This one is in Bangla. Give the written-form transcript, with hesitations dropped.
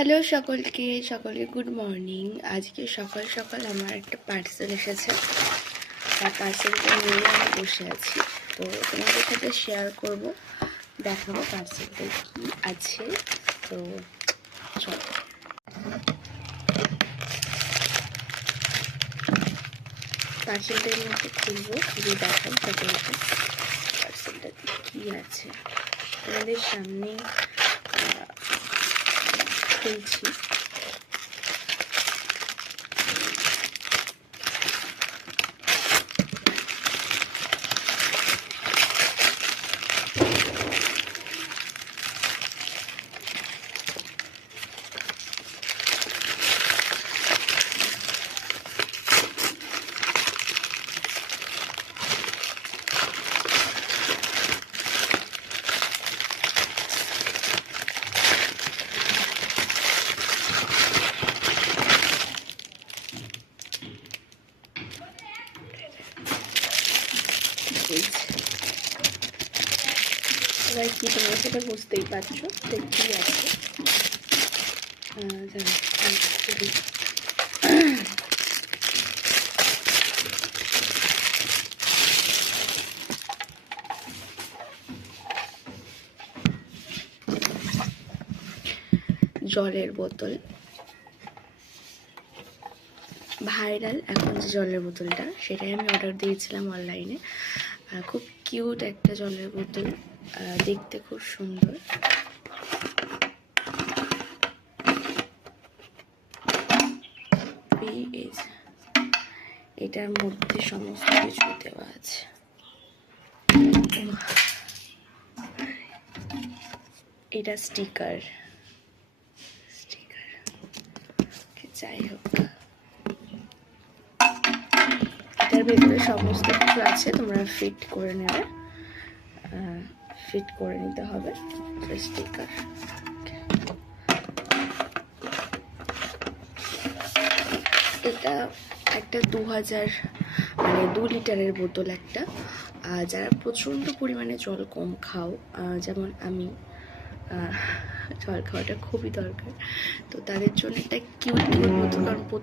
হ্যালো সকলকে গুড মর্নিং। আজকে সকাল সকাল আমার একটা পার্সেল এসেছে, তার পার্সেলটা নিয়ে আমি বসে আছি। তো তোমাদের সাথে শেয়ার করব, দেখাবো পার্সেলটা কি আছে। তো চলো, পার্সেলটা নিয়ে খুলবো, খুবই দেখাই সকলকে পার্সেলটা কি আছে। তোমাদের সামনে খুলছি। এবার কি তোমরা সেটা বুঝতেই পারছো, দেখতেই আছে। জলের বোতল, ভাইরাল এখন যে জলের বোতলটা, সেটাই আমি অর্ডার দিয়েছিলাম অনলাইনে। খুব কিউট একটা জলের বোতল, দেখতে খুব সুন্দর। এটার মধ্যে সমস্ত কিছু দেওয়া আছে। এটা স্টিকার, যাই হোক, এটার ভেতরে সমস্ত কিছু আছে, তোমরা ফিট করে নেবে, ফিট করে নিতে হবে স্টিকার। এটা একটা 2 লিটারের বোতল একটা। যারা প্রচণ্ড পরিমাণে জল কম খাও, যেমন আমি, জল খাওয়াটা খুবই দরকার, তো তাদের জন্য একটা কিউট বোতল। কারণ